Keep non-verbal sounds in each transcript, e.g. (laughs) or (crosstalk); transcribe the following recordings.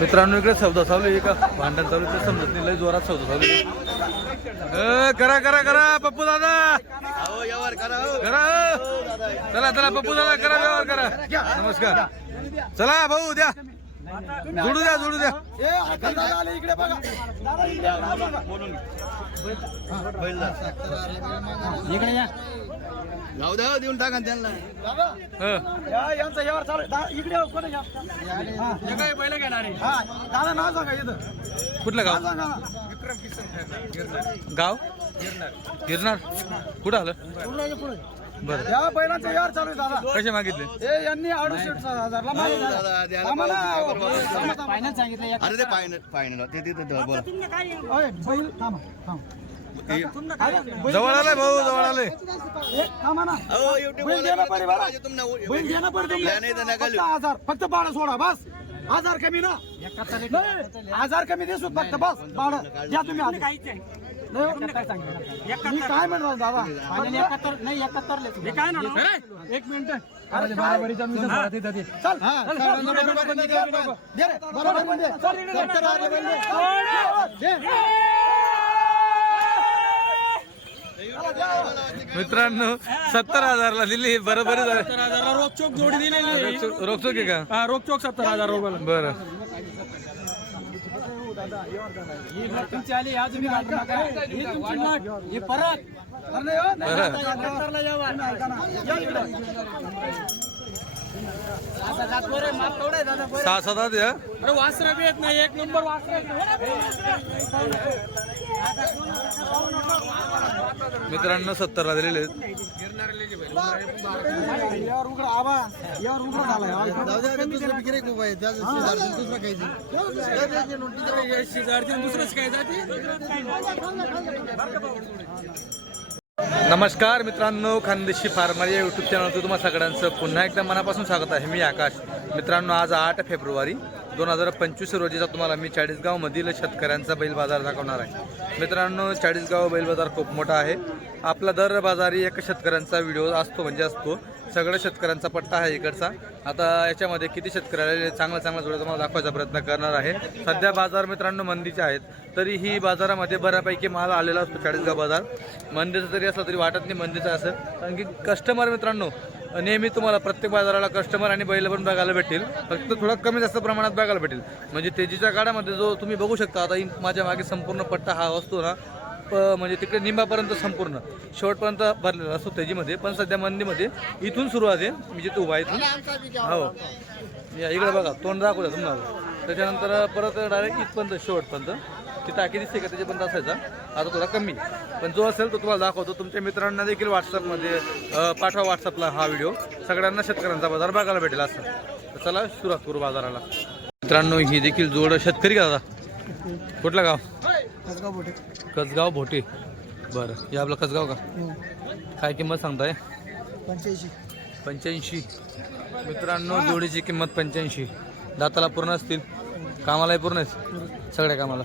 मित्रांनो इकडे सौदा चालू आहे. का भांडण चालू ते समजत नाही. लय जोरात सौदा चालू आहे. करा करा करा. पप्पू दादा. करा हो. चला चला. पप्पू दादा करा व्यवहार करा. नमस्कार. चला भाऊ द्या. जोडू द्या जोडू द्या. इकडे या. जाऊ द्या देऊन टाका त्यांना. ह. यांचा यावर चालू इकडे कोण आहे? हा. हा, दादा नाव सांगा इथं. कुठलं गाव? सांगा ना. गाव? गिरणार कुठं आलं? पुढे. बरं. या बैलांचा यावर चालू आहे दादा. कसे मागितले? हे यांनी अडुसष्ट हजारला मागितलं. दादा, द्यायला आम्हाला पाहिजे. थांबा, थांबा. अरे ते फायनल फायनल ते तिथे बोला. ओय, बैल थांबा, थांबा. अरे, बैल जवळ आलाय भाऊ जवळ आलाय. ए, थांबा ना. अहो युट्यूब बैल द्यायला पाहिजे बरं. तुमना? बैल द्यायला पाहिजे नाही तर तुम्ही. नका फक्त हजार फक्त बाळा सोडा बस. हजार कमी ना. नाही, हजार कमी देसू फक्त बस बाळा. द्या तुम्ही आधी. नाही, मी काय म्हणतो दादा? नाही एकाहत्तर मी काय म्हणतो एक मिनिट. अरे. चल बरोबर. मित्रांनो सत्तर हजारला दिली बरोबर रोकचोक जोडी दिलेली रोखतो की का? हा रोकचोक सत्तर हजार रुपये बरं. ही तुमची आली आज मी घालू नका ही तुमची नाक ही परत नाही हो, नाही. आता. या इकडे. आता जात? सहा सात द्या अरे वासरं बी येत नाही एक नंबर वासरं मित्रांनो दिलेले यावर उघडा झालाय दुसरंच काय नमस्कार मित्रांनो खानदेशी फार्मर या यूट्यूब चॅनलचं तुम्हा सगळ्यांचं पुन्हा एकदा मनापासून स्वागत आहे. मी आकाश. मित्रांनो आज आठ फेब्रुवारी दोन हजार पंचवीस रोजीचा तुम्हाला मी चाळीसगावमधील शेतकऱ्यांचा बैल बाजार दाखवणार आहे. मित्रांनो चाळीसगाव बैल बाजार खूप मोठा आहे. आपला दर बाजारी एक शेतकऱ्यांचा व्हिडिओ असतो म्हणजे असतो. सगळं शेतकऱ्यांचा पट्टा आहे इकडचा. आता याच्यामध्ये किती शेतकऱ्याला चांगला चांगला जोड्या तुम्हाला दाखवायचा प्रयत्न करणार आहे. सध्या बाजार मित्रांनो मंदीचे आहेत. तरीही बाजारामध्ये बऱ्यापैकी माल आलेला असतो चाळीसगाव बाजार. मंदीचा जरी असला तरी वाटत नाही मंदीचा असं. कारण की कस्टमर मित्रांनो नेहमी तुम्हाला प्रत्येक बाजाराला कस्टमर आणि बैल पण बघायला भेटेल फक्त थोडं कमी जास्त प्रमाणात बघायला भेटेल म्हणजे तेजीच्या काळामध्ये जो तुम्ही बघू शकता आता इन- माझ्या मागे संपूर्ण पट्टा हा असतो ना प म्हणजे तिकडे निंबापर्यंत संपूर्ण. शेवटपर्यंत भरलेला असतो त्याच्यामध्ये. पण सध्या मंदीमध्ये इथून सुरुवात आहे मी जिथे उभा आहे इथून. हो. या इकडे बघा तोंड दाखवलं तुम्हाला. त्याच्यानंतर परत डायरेक्ट इथपर्यंत शेवटपर्यंत. ती टाकी दिसते का त्याच्यापर्यंत असायचा? आता थोडा कमी. पण जो असेल तो तुम्हाला दाखवतो. तुमच्या मित्रांना देखील व्हॉट्सअपमध्ये पाठवा व्हॉट्सअपला हा व्हिडिओ. सगळ्यांना शेतकऱ्यांचा बाजार बघायला भेटेल असं. तर चला सुरुवात करू बाजाराला. मित्रांनो ही देखील जोड शेतकरी का दादा? कुठलं गाव? कसगाव भोटे बरं. हे आपलं कसगाव का? काय किंमत सांगताय? पंच्याऐंशी. पंच्याऐंशी. मित्रांनो जोडीची किंमत पंच्याऐंशी. दाताला पूर्ण असतील? कामालाही पूर्ण आहेत? सगळ्या कामाला.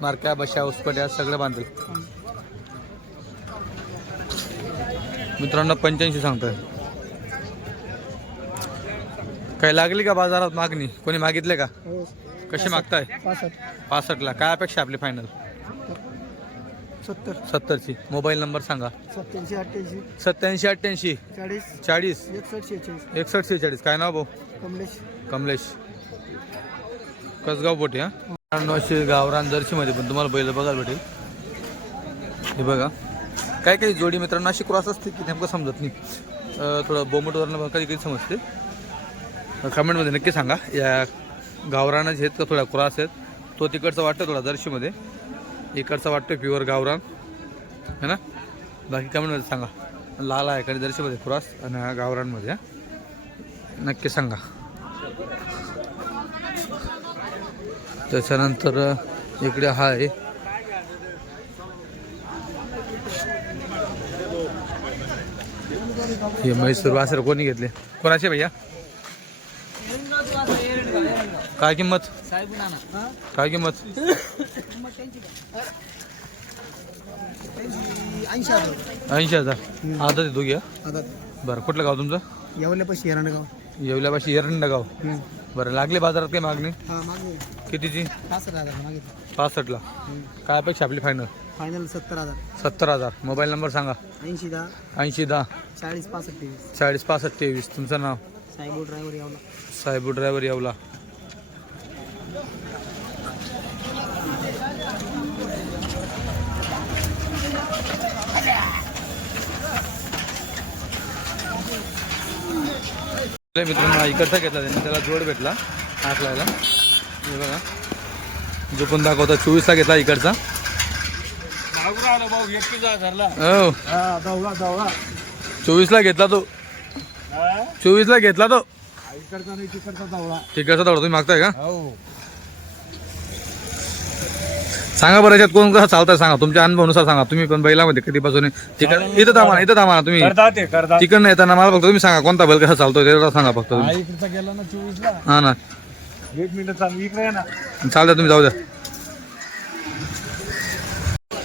मारक्या बशा उसपट्या सगळं बांधेल. मित्रांनो पंच्याऐंशी सांगताय. काही लागली का बाजारात मागणी? कोणी मागितले का? कशी मागताय? पासष्ट. पासष्टला. काय अपेक्षा आपली फायनल सत्तर. सत्तरची. मोबाईल नंबर सांगा. सत्याऐंशी अठ्ठ्याऐंशी. सत्याऐंशी अठ्ठ्याऐंशी. चाळीस. चाळीस. एकसष्ट शेहेचाळीस. एकसष्ट सेहेचाळीस काय नाव भाऊ? कमलेश. कमलेश. कसगाव पोटे हा? गावरान जर्सीमध्ये पण तुम्हाला बैल बघायला भेटेल. हे बघा. काय काही जोडी मित्रांनो अशी क्रॉस असते की नेमकं समजत नाही. थोडं बोमटवरनं कधी कधी समजते. कमेंटमध्ये नक्की सांगा. या गावरानच आहेत का थोड्या क्रॉस आहेत? तो तिकडचा वाटतं थोडा जर्शीमध्ये इकडचा वाटतं प्युअर गावरान. है ना? बाकी कमेंटमध्ये सांगा. लाल आहे कडे दर्शनमध्ये क्रॉस आणि गावरानमध्ये नक्की सांगा. त्याच्यानंतर इकडे हा आहे. हे म्हैसूर वासर कोणी घेतले? कोणाचे भैया? काय किंमत? काय किंमत? ऐंशी हजार. आता ते दोघी हा? आता बरं कुठलं गाव तुमचं? येवले पैसे येणार गाव. येवल्यापाशी एरंडा गाव. बरं लागले बाजारात काही मागणी? हा मागे कितीची? पासष्ट हजार मागितलं. पासष्टला. काय अपेक्षा आपली फायनल फायनल सत्तर हजार. सत्तर हजार. मोबाईल नंबर सांगा. ऐंशी दहा. ऐंशी दहा. चाळीस पासष्ट तेवीस. चाळीस पासष्ट तेवीस. तुमचं नाव? साहेब ड्रायव्हर यावला. साहेबू ड्रायव्हर येवला. मित्रांनो हा इकडचा घेतला त्याने त्याला जोड भेटला आकलायला हे बघा. जो पण दाखवता चोवीसला घेतला इकडचा. हो. चोवीसला घेतला तो. चोवीसला घेतला तो. इकडचा नाही तिकडचा दवला तिकडचा दौड तुम्ही मागताय का? हो. सांगा बरं याच्यात कोण कसं चालतंय सांगा. तुमच्या अनुभवानुसार सांगा. तुम्ही पण बैलामध्ये कधीपासून तिकड इथं थांबा ना, इथं थांबा ना तुम्ही. करता ते करता तिकडनं येताना मला फक्त तुम्ही सांगा कोणता बैल कसा चालतोय ते सांगा फक्त हा तुम्ही इकडचा गेला ना चोवीस ला हा ना. एक मिनिट चालू इकडे ना. चालतंय तुम्ही जाऊ द्या.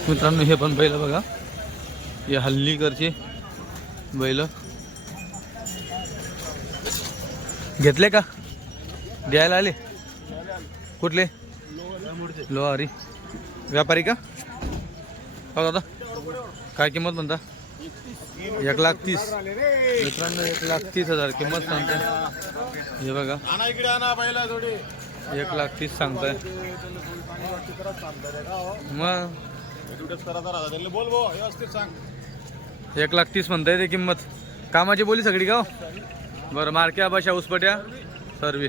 मित्रांनो हे पण बैल बघा. हे हल्लीकरचे बैल. घेतले का? द्यायला आले? कुठले? लोहारी. व्यापारी का? हो दादा. काय किंमत म्हणता? एक लाख तीस. मित्रांनो एक लाख तीस हजार किंमत सांगताय. हे बघा. एक लाख तीस सांगताय. मग? एक लाख तीस म्हणताय ते किंमत. कामाची बोली सगळी का हो? बरं मारक्या बशा उसपट्या सर्वी.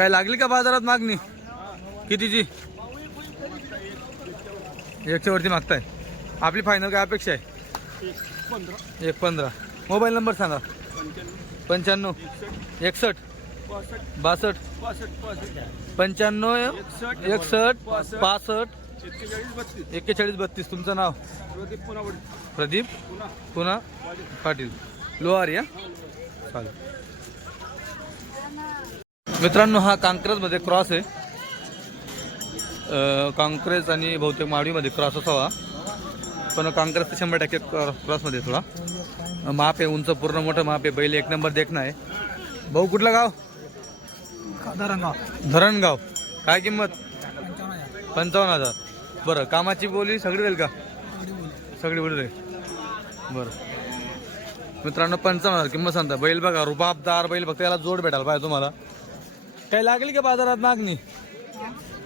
काय लागली का बाजारात मागणी? कितीची? एकशे वरती मागताय. आपली फायनल काय अपेक्षा आहे? एक पंधरा. मोबाईल नंबर सांगा. पंच्याण्णव. एकसष्ट. बासष्ट. पंच्याण्णव एकसष्ट पासष्ट एक्केचाळीस बत्तीस. तुमचं नाव? प्रदीप पुन्हा? पाटील. लोहारी या चालेल. मित्रांनो हा कांक्रेजमध्ये क्रॉस आहे. कांक्रेज आणि बहुतेक मावडीमध्ये क्रॉस असावा. पण कांक्रेज तर शंभर टक्के क्रॉसमध्ये थोडा. माप आहे उंच पूर्ण मोठं माप आहे. बैल एक नंबर देखणं आहे भाऊ कुठलं गाव? धरणगाव. धरणगाव. काय किंमत? पंचावन्न हजार. बरं कामाची बोली सगळी राहील का? सगळी बोली. राहील बरं. मित्रांनो पंचावन्न हजार किंमत सांगता बैल बघा रुबाबदार बैल फक्त याला जोड भेटायला पाहिजे तुम्हाला. काही लागली का बाजारात मागणी?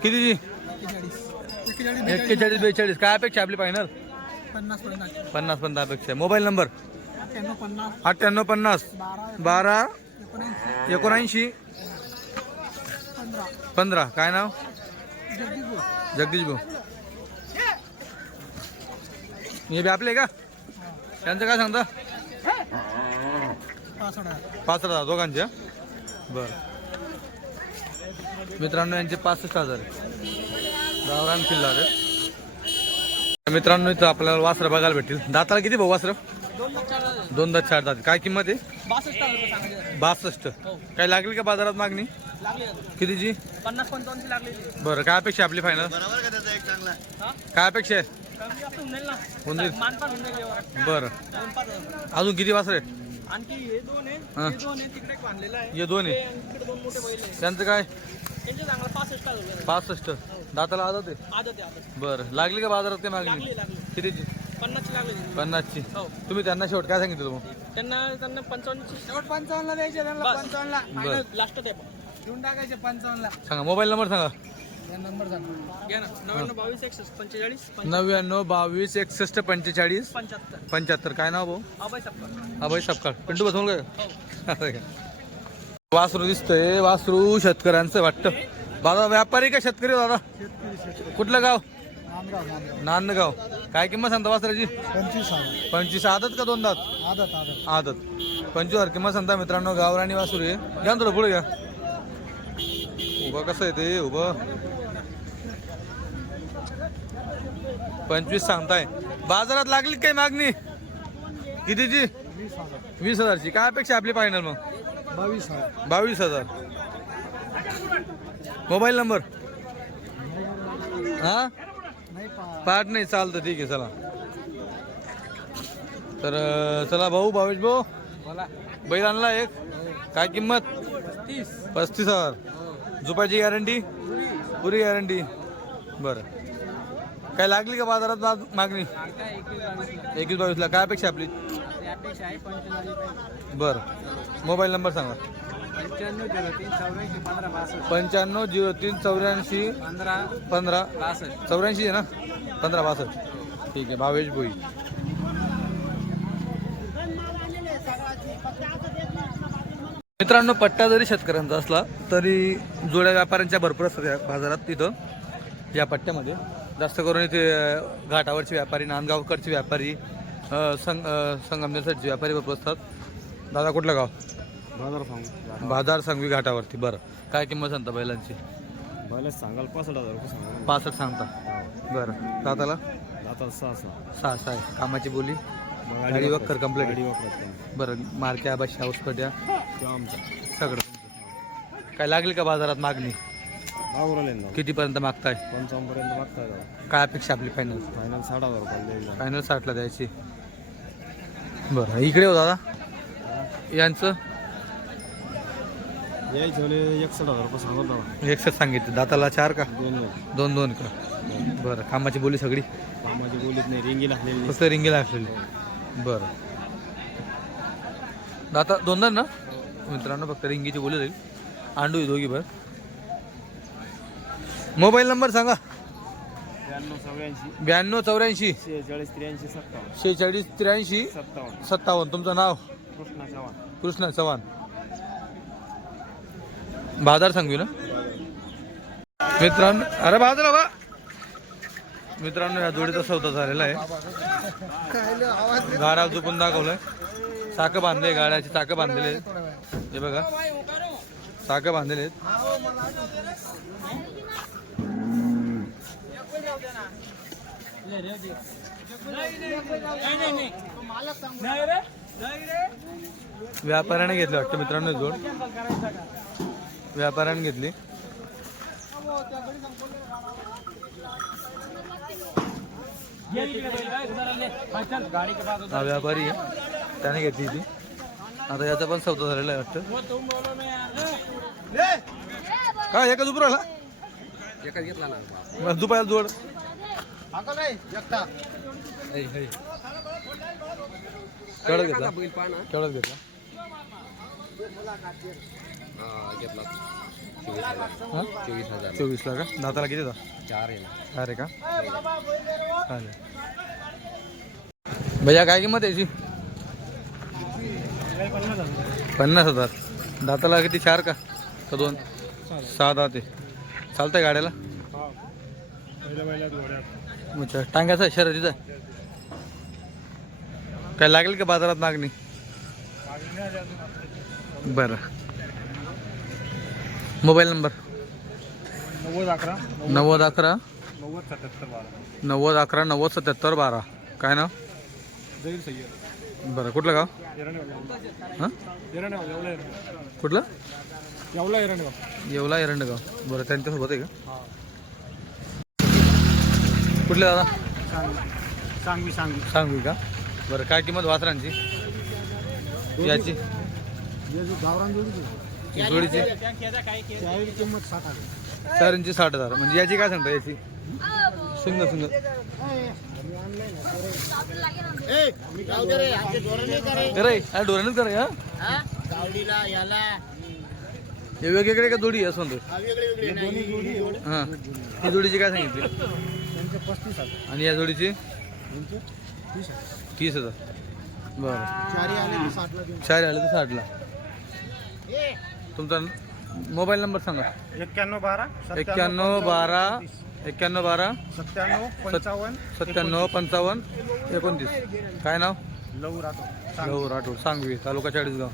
कितीची एक्केचाळीस बेचाळीस. काय अपेक्षा आपली फायनल पन्नास पन्नास अपेक्षा मोबाईल नंबर? अठ्ठ्याण्णव पन्नास. बारा एकोणऐंशी. पंधरा. काय नाव? जगदीश जगदीश भाऊ हे बी आपले का? त्यांचं काय सांगता? पाच हजार. दोघांचे बर. मित्रांनो यांचे पासष्ट हजार आहे. गावरान किल्ला रे मित्रांनो इथं आपल्याला वासरं बघायला भेटतील. दाताला किती भाऊ वासरं? दोन दात चार दात. काय किंमत आहे? बासष्ट बासष्ट. काय लागली का बाजारात मागणी? लागले कितीची? पन्नास बरं काय अपेक्षा आहे आपली फायनल बरोबर का त्याचा एक चांगला? काय अपेक्षा आहे. बरं. अजून किती वासर आहे आणखी हे दोन आहे. हा. हे दोन आहे तिकडे बांधलेला आहे. हे दोन आहे. त्यांचं काय? त्यांचे चांगला पासष्ट हजार. पासष्ट? दाताला आदत आहे? आदत आहे आदत. बरं. लागली का बाजारात काय मागणी? लागली लागली. कितीची? पन्नासची लागली पन्नासची. हो. तुम्ही त्यांना शेवट काय सांगितलं मग? त्यांना त्यांना पंचावन्नची. शेवट पंचावन्नला द्यायचे त्यांना पंचावन्नला. बरं. लास्ट द्या देऊन टाकायचे पंचावन्नला. सांगा मोबाईल नंबर सांगा. या नंबर सांगा. घ्या ना. नव्याण्णव बावीस एकसष्ट पंचेचाळीस नव्याण्णव बावीस एकसष्ट पंचेचाळीस. पंच्याहत्तर पंच्याहत्तर काय नाव भाऊ? अभय सप्पा अभय सपकाळ. पिंटू बसवून काय? (laughs) का? वासरू दिसतंय वासरू शेतकऱ्यांचं वाटतं. दादा व्यापारी का शेतकरी दादा? कुठलं गाव? नांदगाव. काय किंमत सांगता वासराची? पंचवीस पंचवीस आदत का दोन दात? आदत. आदत पंचवीस हजार किंमत सांगता मित्रांनो गावराणी वासरू आहे घ्या ना थोडं पुढे घ्या. उभं कसं आहे ते? उभं. पंचवीस सांगताय. बाजारात लागली काही मागणी? कितीची? वीस वीस हजारची. काय अपेक्षा आपली फायनल मग? बावीस हजार. बावीस हजार. Mobile number? हा? पाठ नाही चालतं ठीक आहे चला. तर चला भाऊ भावेश भाऊ. बोला. आणला एक. काय किंमत? तीस पस्तीस हजार. झोपायची गॅरंटी पुरी. गॅरंटी बरं. काय लागली का बाजारात माग- मागणी? एकवीस बावीसला. काय अपेक्षा आपली? बरं. मोबाईल नंबर सांगा. पंच्याण्णव झिरो तीन चौऱ्याऐंशी पंधरा बासष्ट. पंच्याण्णव झिरो तीन चौऱ्याऐंशी पंधरा पंधरा बासष्ट. चौऱ्याऐंशी आहे ना? पंधरा बासष्ट. ठीक आहे भावेश भोई. मित्रांनो पट्टा जरी शेतकऱ्यांचा असला तरी जोड्या व्यापाऱ्यांच्या भरपूर असतात या बाजारात तिथं या पट्ट्यामध्ये. जास्त करून इथे घाटावरचे व्यापारी नांदगावकडचे व्यापारी संग अं, संगमनेरचे व्यापारी भरपूर असतात. दादा कुठलं गाव? बाजार सांगू. बाजार सांगवी घाटावरती. बरं. काय किंमत सांगता बैलांची? बैला सांगाल पासष्ट हजार रुपये सांगा पासष्ट सांगता. बरं. दाताला? आता सहा सहा. सहा सहा आहे. कामाची बोली? गाडी वक्कर कंप्लीट बरं. मार्के आबाशी हाऊसकट्या तो आमचा. सगळं. काय लागली का बाजारात मागणी? कितीपर्यंत मागताय? पंचावन्न पर्यंत मागताय दादा काय अपेक्षा आपली फायनल फायनल साठ हजार रुपये फायनल साठला द्यायची. बरं. इकडे हो दादा. यांचं? एकसष्ट हजार रुपये सांगत दादा एकसठ सांगितलं. दाताला चार का? दोन दोन दोन का? बरं. कामाची बोली सगळी? कामाची बोलीत नाही. रिंगी लागलेली फक्त रिंगेला असलेली बरं. दाता दोन दोन ना? मित्रांनो फक्त रिंगीची बोली राहील. आंडू आहे दोघी बरं मोबाईल नंबर सांगा. त्र्याण्णव चौऱ्याऐंशी. ब्याण्णव चौऱ्याऐंशी. शेहेचाळीस त्र्याऐंशी सत्तावन्न. शेहेचाळीस त्र्याऐंशी सत्तावन्न. सत्तावन्न. तुमचं नाव? कृष्णा चव्हाण. कृष्णा चव्हाण. बाजार सांगू ना? मित्रांनो अरे बाजार बा मित्रांनो या जोडीचा सौदा झालेला आहे. गाडा झोपून दाखवलाय. चाकं बांधले गाड्याची चाकं बांधलेले आहेत. हे बघा. चाकं बांधलेले आहेत. व्यापाऱ्याने घेतलं वाटतं मित्रांनो जोड. व्यापाऱ्याने घेतली. हा व्यापारी आहे. त्याने घेतली ती. आता याचा पण सौदा झालेला आहे वाटतं. काय एका दुपर आला एका घेतला ना. दुपायला जोड. केवढ्यात घेतला? बैल पाहा केवढ्यात घेतला? घेतला. चोवीस हजार. हा? चोवीस हजार. चोवीसला का? दाताला किती होता चार आहे ना. अरे का? चालेल. भैया काय किंमत आहे याची? पन्नास हजार. दाताला किती? चार का? का दोन? सहा दात आहे चालतंय गाड्याला? अच्छा. टांग्याचा शर्यतीचा काय लागेल का बाजारात मागणी? बरं. Mobile number? नव्वद अकरा नव्वद अकरा. नव्वद सत्याहत्तर बारा. नव्वद अकरा नव्वद सत्याहत्तर बारा. काय जैल सय्यद. बरं कुठलं गाव? हां? एरंडगाव येवला कुठलं? येवला एरंडगाव. येवला एरंडगाव. बरं त्यांच्यासोबत आहे का? कुठले दादा? सांगवी सांगवी सांगू का? बरं काय किंमत वासरांची? याची? गावरान जोडीची? जोडीची किंमत साठ हजार. साठ हजार म्हणजे याची काय सांगता याची? सुंग सिंगल अरे अरे करा हे वेगवेगळे का जोडी आहे म्हणतो दोन्ही हां. ही जोडीची काय सांगितली? आणि या जोडीची? तीस हजार. बरं. चारी आले तर साठला तुमचा मोबाईल नंबर सांगा. एक्क्याण्णव बारा एक्क्याण्णव बारा एक्क्याण्णव बारा सत्त्याण्णव पंचावन्न सत्त्याण्णव पंचावन्न एकोणतीस. काय नाव? लव राहतो लव राठोड. सांगवी तालुका चाळीसगाव.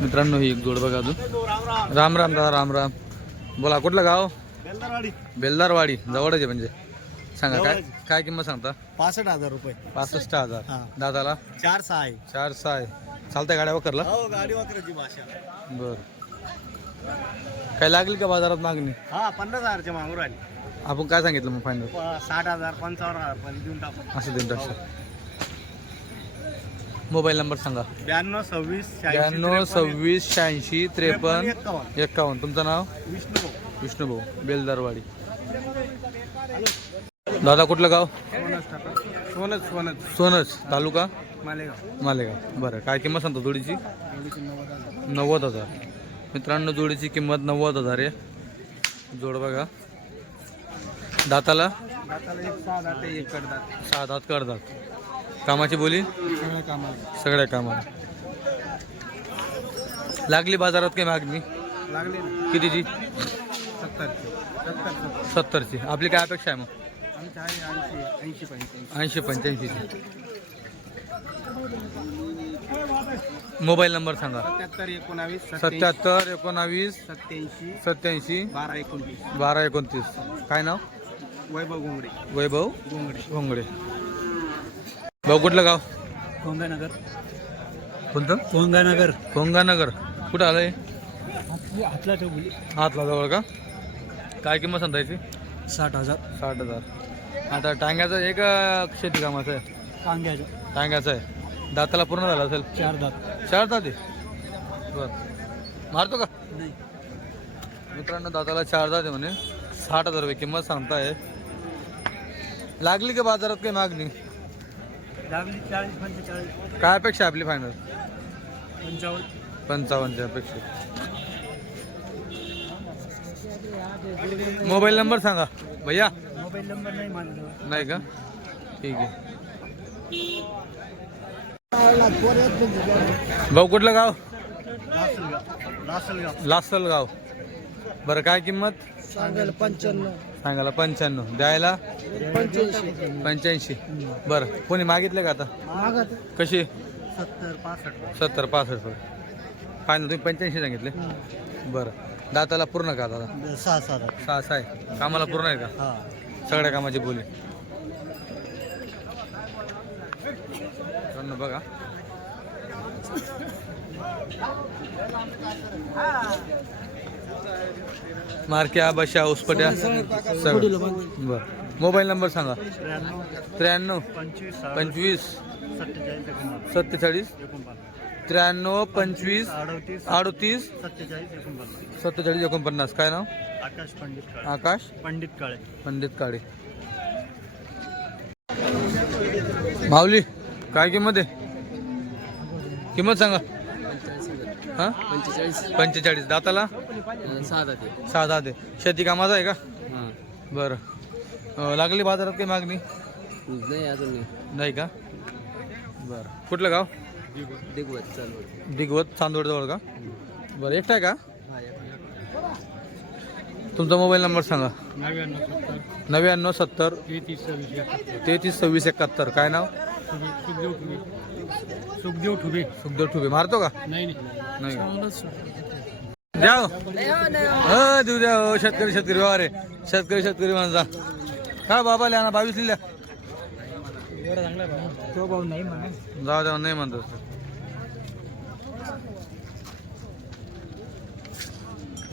मित्रांनो ही एक जोड बघा अजून. राम राम दादा राम राम. बोला कुठलं गाव? बेलदारवाडी. बेलदारवाडी जवळच आहे म्हणजे. सांगा काय काय किंमत सांगता? पासष्ट हजार रुपये. पासष्ट हजार. दादाला? चार सहा आहे. चार सहा आहे. चालतंय गाड्या वकरला? हो गाडी वाकराची भाषा. बर. काय लागली का बाजारात मागणी? हा पन्नास हजारचे मागून राहिले. आपण काय सांगितलं मग फायनल साठ हजार पंचावन्न हजार पण देऊन टाकू. असं देऊन टाकशा मोबाईल नंबर सांगा. ब्याण्णव सव्वीस ब्याण्णव सव्वीस शहाऐंशी त्रेपन्न एक्कावन्न तुमचं नाव? विष्णू विष्णुभाऊ. बेलदारवाडी. दादा कुठलं गाव? सोनच सोनच सोनच. तालुका? मालेगाव. मालेगाव. बरं. काय किंमत सांगतो जोडीची? नव्वद हजार. मित्रांनो जोडीची किंमत नव्वद हजार आहे. जोड बघा. दाताला? सहा दात करतात कामाची बोली? सगळं कामाला. सगळ्या कामाला. लागली बाजारात काही मागणी? लागले ना. कितीची? सत्तरचे. सत्तर सत्तर सत्तरची. आपली काय अपेक्षा आहे मग? आहे ऐंशी ऐंशी पंच्याऐंशी. ऐंशी मोबाईल नंबर सांगा. सत्याहत्तर एकोणावीस सत्याहत्तर एकोणावीस सत्याऐंशी सत्याऐंशी बारा एकोणतीस. बारा एकोणतीस. काय नाव? वैभव घोंगडे. वैभव घोंगडे. घोंगडे. भाऊ कुठलं गाव? कोंगानगर. कोणतं? कोंगानगर. कोंगानगर. कुठं आलंय? हातला ठेवली हातला जवळ का? काय किंमत सांगायची साठ हजार. साठ हजार. आता टांग्याचं आहे का शेती कामाचं आहे. कांग्याचं टांग्याचं आहे. दाताला पूर्ण झालं असेल? चार दात. चार दाते बर. मारतो का? मित्रांनो दाताला चार दाते म्हणे. साठ हजार रुपये किंमत सांगताय. लागली का बाजारात काही मागणी? लागली चाळीस पंचेचाळीस. काय अपेक्षा आपली फायनल पंचावन्न. पंचावन्नच्या अपेक्षा. मोबाईल नंबर सांगा. भैया? मोबाईल नंबर नाही नाही का? ठीक आहे. भाऊ कुठलं गाव? लासलगाव. लासलगाव. लासल गाव बरं काय किंमत? सांगायला पंच्याण्णव. सांगायला पंच्याण्णव. द्यायला? पंच्याऐंशी. पंच्याऐंशी. बरं कोणी मागितले का आता? मागत. कशी? सत्तर पासष्ट सत्तर पासष्ट फायनल तुम्ही पंच्याऐंशी सांगितले? बरं. दाताला पूर्ण का दादा? सहा सहा. सहा सहा आहे. कामाला पूर्ण आहे का? हा. सगळ्या कामाची बोली. मित्रांनो बघा. मारक्या बशा उसपट्या सगळं. बर. मोबाईल नंबर सांगा. त्र्याण्णव पंचवीस सत्तेचाळीस त्र्याण्णव पंचवीस अडतीस सत्तेचाळीस एकोणपन्नास. काय नाव? आकाश पंडित काळे. आकाश? पंडित काळे. पंडित काळे. माऊली काय किंमत आहे? किंमत सांगा. हा पंचेचाळीस पंचेचाळीस दाताला सहा जाते सहा दहा ते शेती कामाचा आहे का हां बरं अं, लागली बाजारात काही मागणी नाही अजून नाही नाही का बरं कुठलं गाव दिगवत चालू दिगवत चांदवडजवळ का बरं एकटा आहे का तुमचा मोबाईल नंबर सांगा नव्याण्णव सत्तर नव्याण्णव सत्तर तेहतीस सव्वीस एकाहत्तर तेहतीस सव्वीस एकाहत्तर काय नाव सुखदेव ठुबे सुखदेव ठुबे सुखदेव ठुबे मारतो का नाही नाही द्या हो. हो, देऊ द्या हो. शेतकरी शेतकरी व्यवहार आहे शेतकरी शेतकरी माणसा. का बाबा लिहा ना बावीस लिहिल्या. एवढा चांगला तो भाऊ नाही म्हणा. जाऊ द्या नाही म्हणतो.